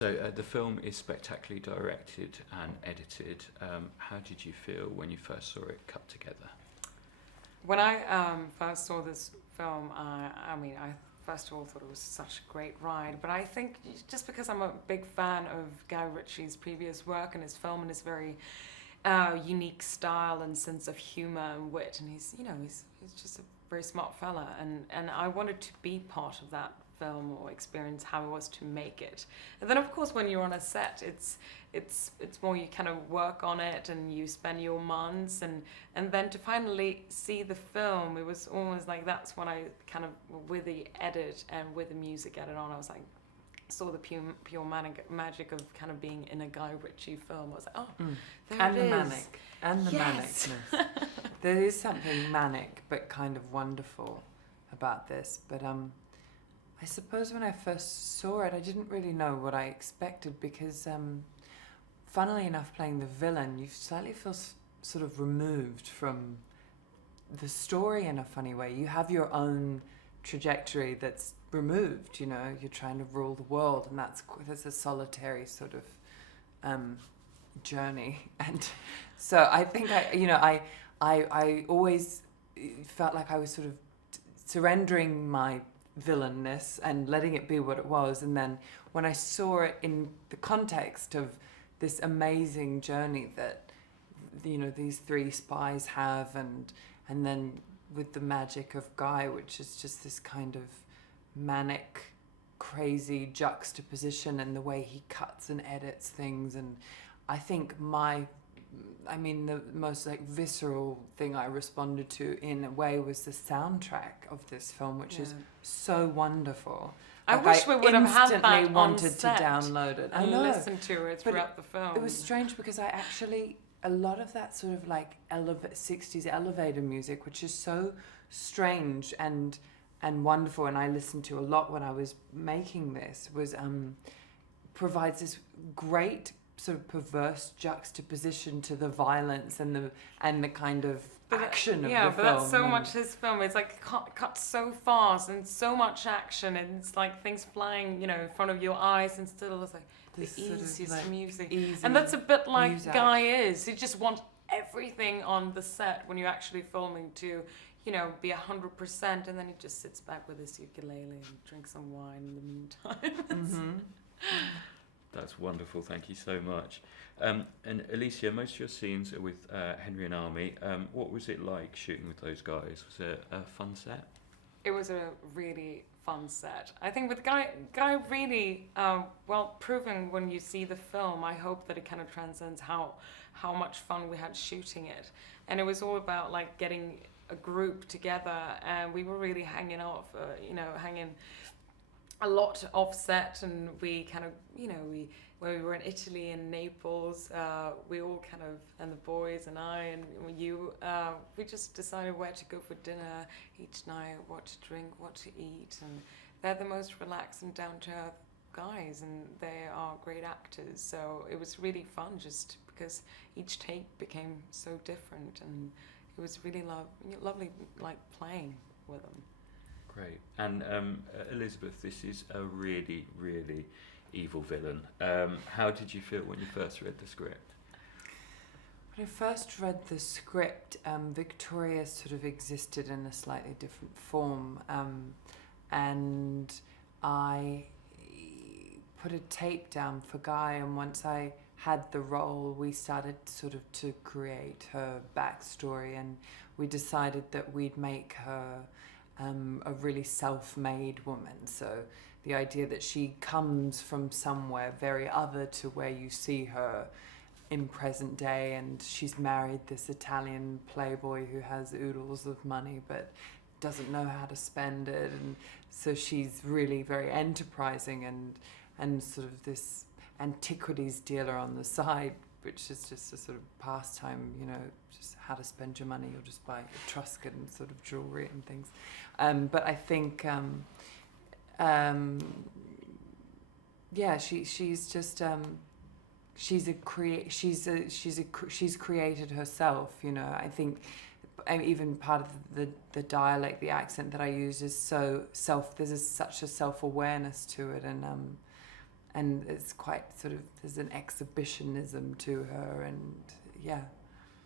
So the film is spectacularly directed and edited. How did you feel when you first saw it cut together? When I first saw this film, I first of all thought it was such a great ride. But I think just because I'm a big fan of Guy Ritchie's previous work and his film and his very unique style and sense of humor and wit, and he's just a very smart fella, and I wanted to be part of that film or experience how it was to make it. And then of course when you're on a set, it's more you kind of work on it and you spend your months, and then to finally see the film, it was almost like that's when I kind of, with the edit and with the music added on, I was like, saw the pure magic of kind of being in a Guy Ritchie film. I was like, oh, there and it is. The manicness. There is something manic but kind of wonderful about this. But I suppose when I first saw it, I didn't really know what I expected because, funnily enough, playing the villain, you slightly feel sort of removed from the story in a funny way. You have your own trajectory that's removed, you know, you're trying to rule the world, and that's a solitary sort of journey. And so I think I always felt like I was sort of surrendering my villainness and letting it be what it was, and then when I saw it in the context of this amazing journey that, you know, these three spies have, and then with the magic of Guy, which is just this kind of manic, crazy juxtaposition and the way he cuts and edits things. And I think the most like visceral thing I responded to in a way was the soundtrack of this film, which is so wonderful. I wish we would have had that wanted on set to download it. and listen to it throughout the film. It was strange because I actually, a lot of that sort of like 60s elevator music, which is so strange and wonderful, and I listened to a lot when I was making this, was provides this great sort of perverse juxtaposition to the violence and the kind of action of the film. Yeah, but that's so much his film. It's like cut so fast and so much action, and it's like things flying, you know, in front of your eyes, and still it's like this the easiest like music. And that's a bit like music. Guy is. He just wants everything on the set when you're actually filming to, you know, be 100%, and then he just sits back with his ukulele and drinks some wine in the meantime. Mm-hmm. That's wonderful, thank you so much. And Alicia, most of your scenes are with Henry and Army. What was it like shooting with those guys? Was it a fun set? It was a really fun set. I think with Guy really, proven when you see the film. I hope that it kind of transcends how much fun we had shooting it. And it was all about like getting a group together, and we were really hanging a lot off set, and we kind of, you know, when we were in Italy and Naples, we all kind of, and the boys and I and you, we just decided where to go for dinner each night, what to drink, what to eat, and they're the most relaxed and down-to-earth guys, and they are great actors, so it was really fun just because each take became so different, and it was really lovely like playing with them. Great. And Elizabeth, this is a really, really evil villain. How did you feel when you first read the script? When I first read the script, Victoria sort of existed in a slightly different form, and I put a tape down for Guy, and once I had the role, we started sort of to create her backstory, and we decided that we'd make her a really self-made woman. So the idea that she comes from somewhere very other to where you see her in present day, and she's married this Italian playboy who has oodles of money but doesn't know how to spend it, and so she's really very enterprising and sort of this antiquities dealer on the side, which is just a sort of pastime, you know, just how to spend your money. You'll just buy Etruscan sort of jewelry and things. But I think, she's just she's created herself. You know, I think even part of the dialect, the accent that I use is so there's such a self-awareness to it, and and it's quite sort of, there's an exhibitionism to her, and yeah.